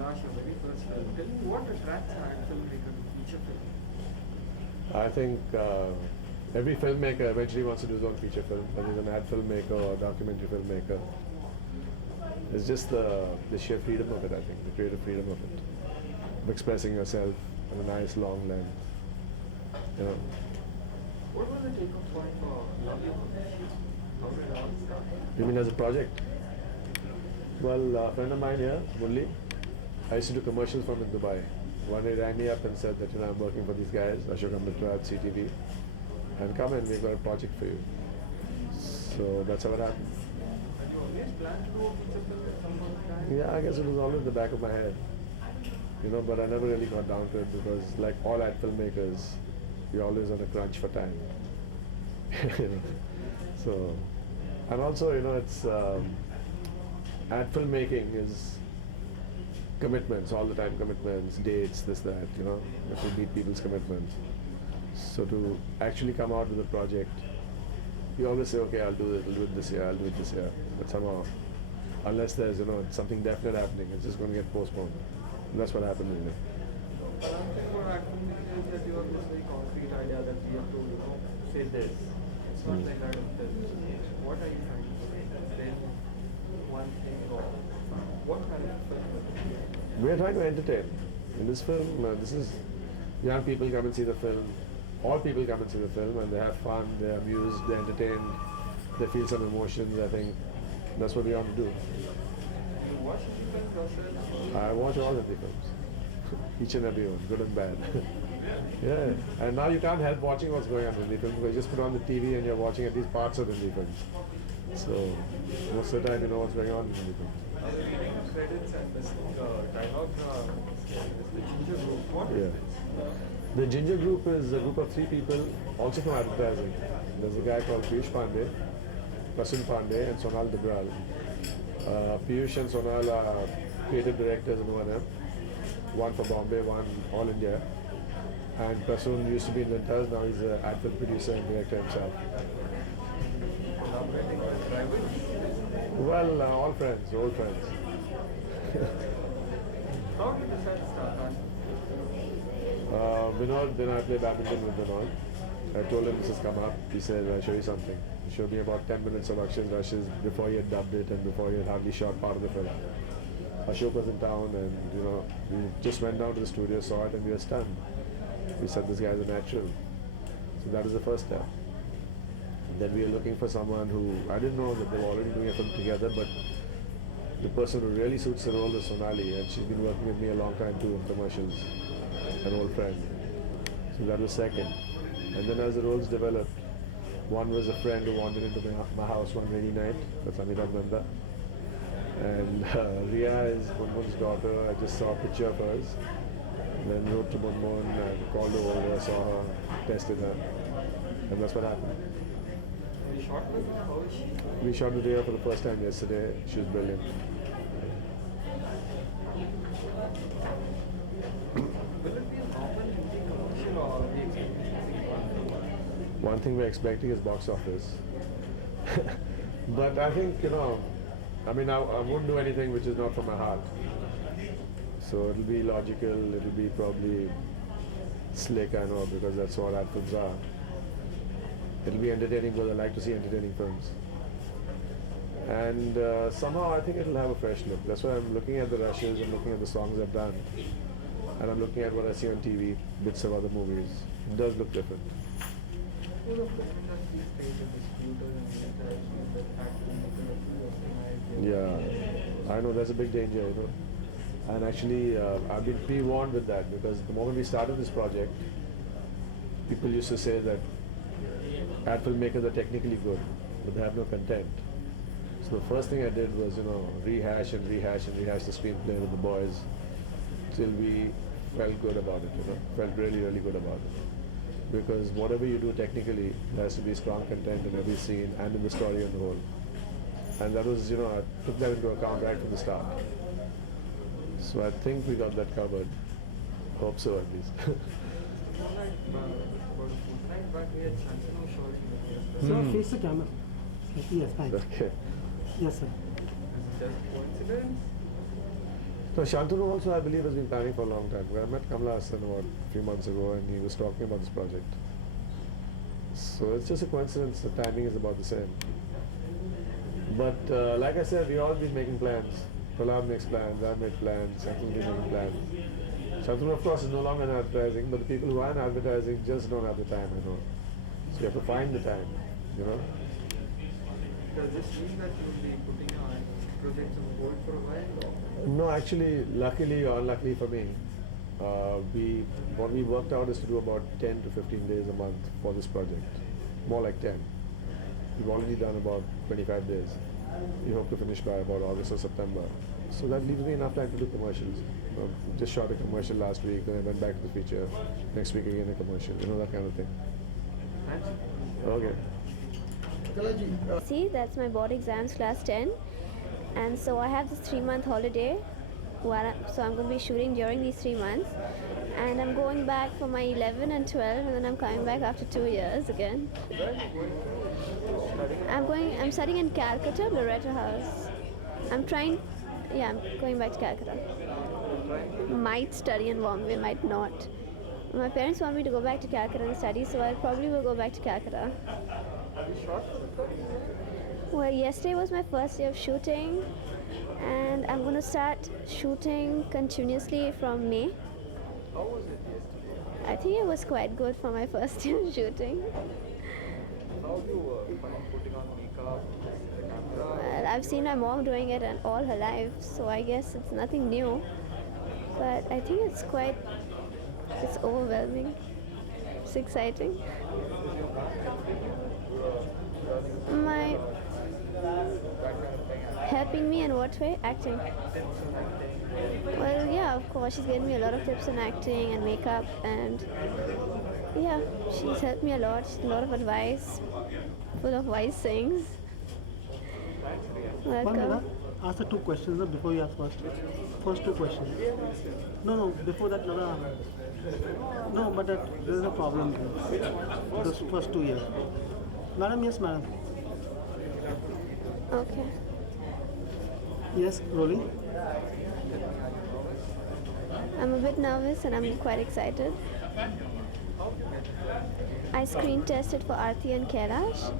Kailash, your very first film. Tell me what attracts an filmmaker to feature film? I think every filmmaker eventually wants to do his own feature film, whether he's an ad filmmaker or documentary filmmaker. It's just the sheer freedom of it, I think, the creative freedom of it. Of expressing yourself in a nice long length. You know. What was the take-off point for Love Your Profession? How did it all start? You mean as a project? Well, a friend of mine here, Malik, I used to do commercials from in Dubai. One day he rang me up and said that, I'm working for these guys, Ashok Amritraj, CTV, and come in, we've got a project for you. So that's how it happened. Had you always planned to do a feature film at some point in time? Yeah, I guess it was always in the back of my head. But I never really got down to it because like all ad filmmakers, you're always on a crunch for time. So, and also, it's ad filmmaking is commitments, all the time commitments, dates, this, that, you have to meet people's commitments. So to actually come out with a project, you always say, okay, I'll do it this year, I'll do it this year. But somehow, unless there's, something definite happening, it's just going to get postponed. And that's what happened really. One thing about acting is that you have this very concrete idea that we have to, say this. It's not like that of this. What are you trying to say? Then one thing or what kind of film? We're trying to entertain. In this film, this is young people come and see the film. All people come and see the film and they have fun, they're amused, they're entertained, they feel some emotions. I think that's what we want to do. You watch Hindi films yourself? I watch all Hindi films. Each and every one, good and bad. Yeah, and now you can't help watching what's going on in Hindi films because you just put on the TV and you're watching at least parts of Hindi films. So most of the time you know what's going on in Hindi films. I was reading the credits and missing the dialogue. It's the Ginger Group. What is this? The Ginger Group is a group of 3 people, also from advertising. There's a guy called Piyush Pandey, Prasun Pandey, and Sonal Degral. Piyush and Sonal are creative directors in O&M. One for Bombay, one All India. And Prasun used to be in Linters, now he's an ad film producer and director himself. Collaborating with rivals? Well, all friends, old friends. How did you decide to start that? Vinod, then I play badminton with Vinod. I told him this has come up. He said, I'll show you something. He showed me about 10 minutes of Akshay's rushes before he had dubbed it and before he had hardly shot part of the film. Ashok was in town and, we just went down to the studio, saw it and we were stunned. We said, this guy's a natural. So that was the first step. And then we were looking for someone who, I didn't know that they were already doing a film together, but the person who really suits the role is Sonali, and she's been working with me a long time too in commercials, an old friend. So that was second. And then as the roles developed, one was a friend who wandered into my house one rainy night, that's Amita Nanda. And Riya is Munmun's daughter. I just saw a picture of hers. And then wrote to Munmun, I called her over, saw her, tested her. And that's what happened. We shot with her. How is she? We shot with Riya for the first time yesterday. She was brilliant. Will it be a normal Hindi commercial or are we expecting something one? One thing we're expecting is box office. But I think, I won't do anything which is not from my heart. So it'll be logical, it'll be probably slick, I know, because that's what ad films are. It'll be entertaining because I like to see entertaining films. And somehow I think it'll have a fresh look. That's why I'm looking at the rushes and looking at the songs I've done. And I'm looking at what I see on TV, bits of other movies. It does look different. Because of the industry stage of distributors and franchises that acting because of Yeah, I know that's a big danger, And actually, I've been pre-warned with that because the moment we started this project, people used to say that ad filmmakers are technically good, but they have no content. So the first thing I did was, rehash and rehash and rehash the screenplay with the boys till we felt good about it, felt really, really good about it. Because whatever you do technically, there has to be strong content in every scene and in the story on the whole. And that was, I took that into account right from the start. So I think we got that covered. Hope so at least. Sir, face the camera. Yes, thanks. Okay. Yes, sir. Is it just coincidence? So Shantanu also, I believe, has been planning for a long time. I met Kamala Hassan about a few months ago, and he was talking about this project. So it's just a coincidence. The timing is about the same. But like I said, we've all been making plans. Prahlad makes plans. I make plans. Shantanu is making plans. Shantanu, of course, is no longer in advertising, but the people who are in advertising just don't have the time. I know. So you have to find the time. You know. Does this mean that you'll be putting on projects on hold for a while? Or? No, actually, luckily or unluckily for me, what we worked out is to do about 10 to 15 days a month for this project. More like 10. We've already done about 25 days. We hope to finish by about August or September. So that leaves me enough time to do commercials. Just shot a commercial last week, then I went back to the feature. Next week again a commercial, that kind of thing. Okay. See, that's my board exams, class 10. And so I have this 3-month holiday. So I'm going to be shooting during these 3 months. And I'm going back for my 11 and 12, and then I'm coming back after 2 years again. I'm studying in Calcutta, Loretta House. I'm going back to Calcutta. Might study in Bombay, might not. My parents want me to go back to Calcutta and study, so I probably will go back to Calcutta. Well, yesterday was my first day of shooting, and I'm going to start shooting continuously from May. How was it yesterday? I think it was quite good for my first day of shooting. How do you find putting on makeup, the camera? Well, I've seen my mom doing it and all her life, so I guess it's nothing new. But I think it's overwhelming. It's exciting. My helping me in what way? Acting. Well, yeah, of course, she's given me a lot of tips on acting and makeup, and yeah, she's helped me a lot. A lot of advice, full of wise things. Welcome. Ask the 2 questions before you ask first. First 2 questions. No, before that, no, but there is a problem. Those first 2 years. Madam, yes, madam. Okay. Yes, rolling. I'm a bit nervous and I'm quite excited. I screen tested for Aarti and Kailash,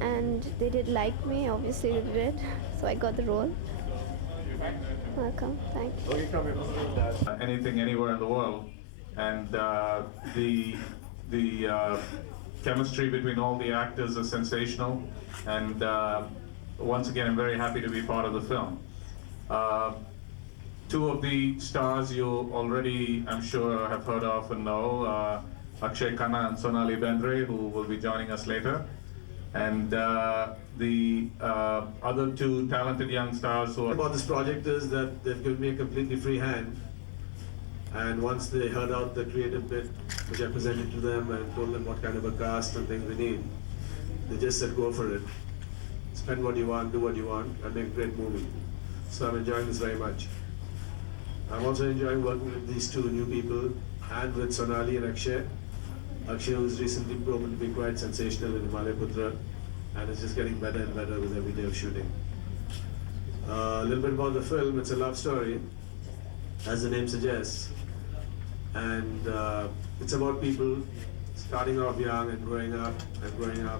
and they did like me. Obviously, they did. So I got the role. Welcome. Thank you. Anything, anywhere in the world, and the chemistry between all the actors is sensational, and once again, I'm very happy to be part of the film. 2 of the stars you already, I'm sure, have heard of and know, Akshay Khanna and Sonali Bendre, who will be joining us later. And the other 2 talented young stars who are... About this project is that they've given me a completely free hand. And once they heard out the creative bit, which I presented to them and told them what kind of a cast and things we need, they just said, go for it. Spend what you want, do what you want, and make a great movie. So I'm enjoying this very much. I'm also enjoying working with these 2 new people and with Sonali and Akshay. Akshay was recently proven to be quite sensational in Himalaya and is just getting better and better with every day of shooting. A little bit about the film. It's a love story, as the name suggests. And it's about people starting off young and growing up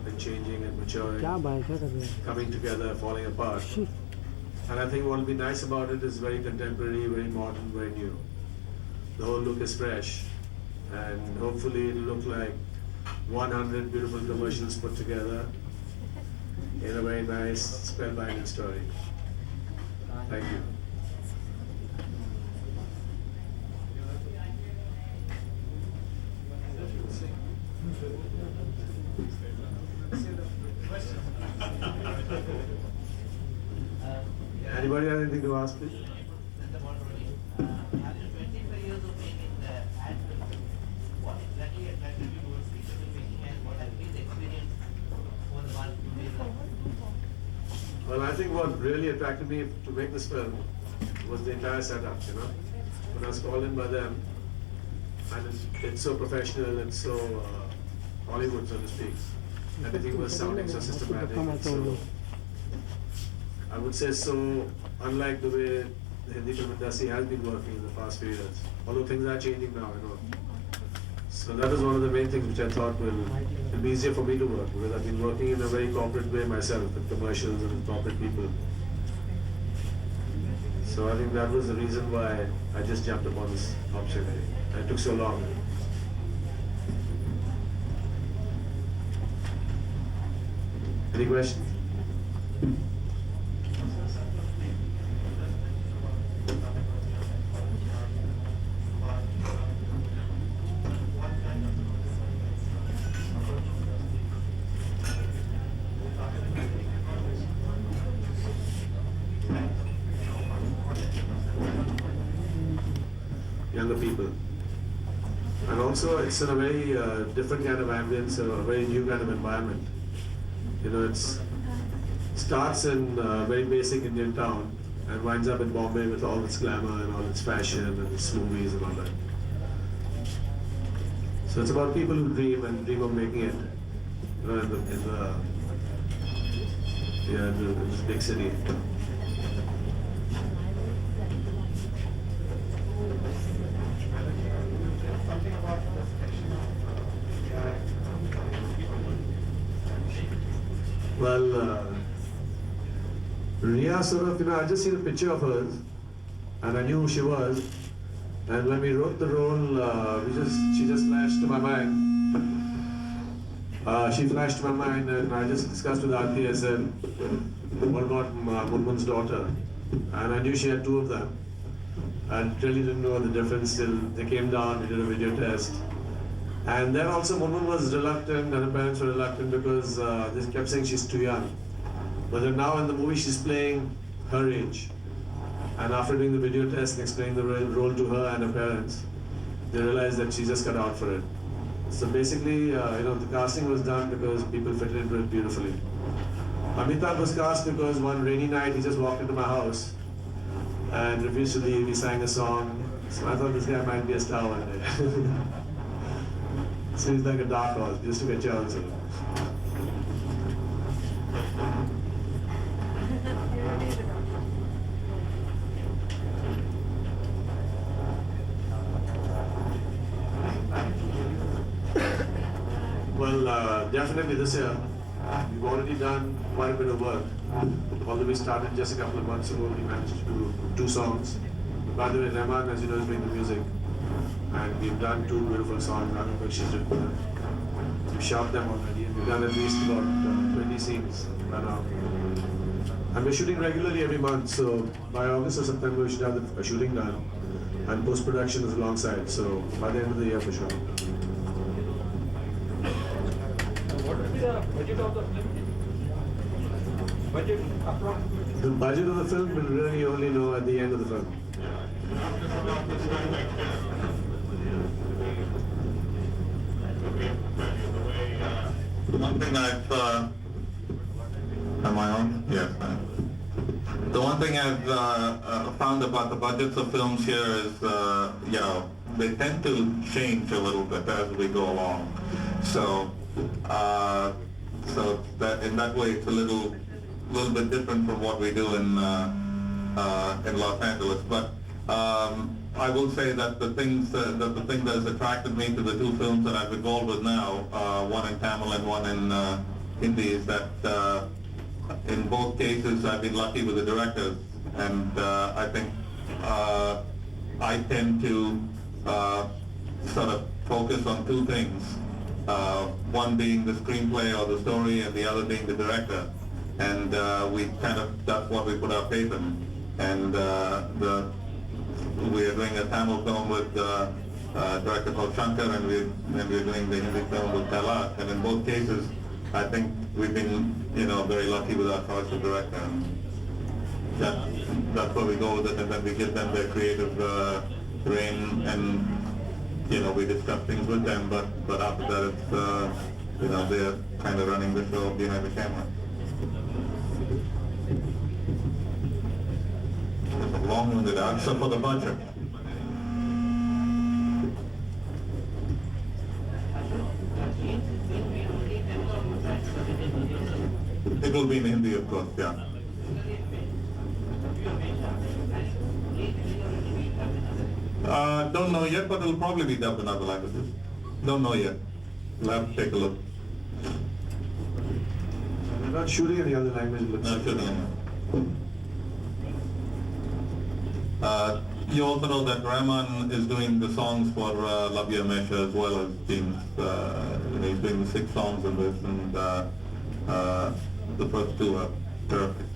and changing and maturing, coming together, falling apart. And I think what will be nice about it is very contemporary, very modern, very new. The whole look is fresh, and hopefully it'll look like 100 beautiful commercials put together in a very nice, spellbinding story. Thank you. Anybody have anything to ask me? Well, I think what really attracted me to make this film was the entire setup, When I was called in by them, and it's so professional and so Hollywood, so to speak. Everything was sounding so systematic. So, I would say so unlike the way the Hindi film industry has been working in the past few years. Although things are changing now, I know. So that was one of the main things which I thought will be easier for me to work, because I've been working in a very corporate way myself with commercials and with corporate people. So I think that was the reason why I just jumped upon this opportunity. It took so long. Any questions? Younger people. And also it's in a very different kind of ambience, a very new kind of environment. You know, it starts in a very basic Indian town and winds up in Bombay with all its glamour and all its fashion and its movies and all that. So it's about people who dream and dream of making it, you know, in this big city. Well, Riya sort of, I just seen a picture of hers and I knew who she was. And when we wrote the role, she just flashed to my mind. She flashed to my mind and I just discussed with Aarti. I said, what about Munmun's daughter? And I knew she had two of them. I really didn't know the difference till they came down, we did a video test. And then also Munmun was reluctant and her parents were reluctant because they kept saying she's too young. But then now in the movie she's playing her age. And after doing the video test and explaining the role to her and her parents, they realized that she just cut out for it. So basically, the casting was done because people fitted into it beautifully. Amitabh was cast because one rainy night he just walked into my house and refused to leave. He sang a song. So I thought this guy might be a star one day. So he's like a dark horse, just to get a chance of it. Well, definitely this year, we've already done quite a bit of work. Although we started just a couple of months ago, we managed to do 2 songs. By the way, Rahman, as you know, is doing the music. And we've done 2 beautiful songs. I don't know if she's written them. We've shot them already, and we've done at least about 20 scenes by now. And we're shooting regularly every month, so by August or September we should have the shooting done. And post-production is alongside, so by the end of the year for sure. What will be the budget of the film? Budget approximately? The budget of the film we'll really only know at the end of the film. One thing I've, am I on? Yes. The one thing I've found about the budgets of films here is, they tend to change a little bit as we go along. So, that in that way it's a little bit different from what we do in Los Angeles. But I will say that the thing that has attracted me to the 2 films that I've involved with now, one in Tamil and one in Hindi, is that in both cases I've been lucky with the directors, and I think I tend to sort of focus on 2 things, one being the screenplay or the story, and the other being the director, and that's what we put our faith in, and we are doing a Tamil film with a director called Shankar, and we're doing the Hindi film with Kailash, and in both cases I think we've been very lucky with our choice of director, and that's where we go with it, and then we give them their creative reign, and we discuss things with them, but after that it's they're kind of running the show behind the camera. Long-winded answer for the budget. It will be in Hindi, of course, yeah. Don't know yet, but it'll probably be dubbed in other languages. Don't know yet. We'll have to take a look. We're not shooting any other language. It looks Not like. shooting any. You also know that Rahman is doing the songs for Love You Hamesha as well as being, he's doing the 6 songs in this, and the first 2 are terrific.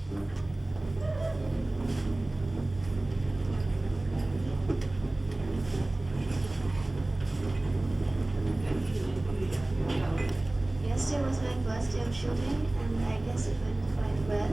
Yesterday was my first day of shooting, and I guess it went quite well.